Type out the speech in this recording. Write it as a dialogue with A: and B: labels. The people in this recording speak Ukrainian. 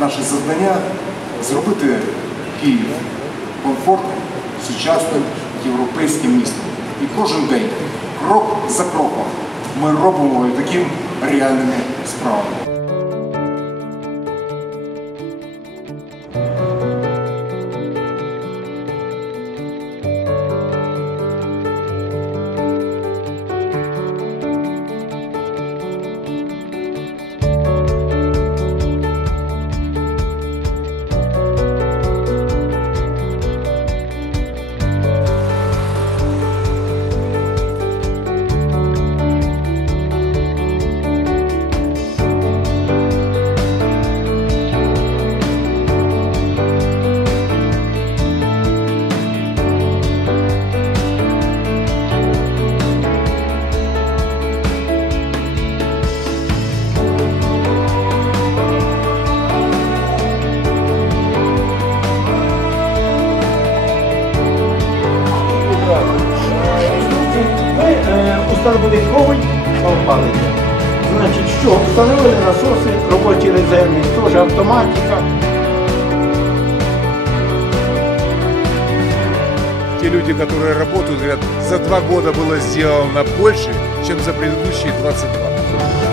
A: наше завдання зробити Київ комфортним, сучасним європейським містом. І кожен день, крок за кроком, ми робимо таким реальними справами.
B: е, установили опалення. Значить, що встановили насоси, робочі резервні, теж автоматика.
C: Те люди, которые работают, говорят, за два года было сделано больше, чем за предыдущие 22.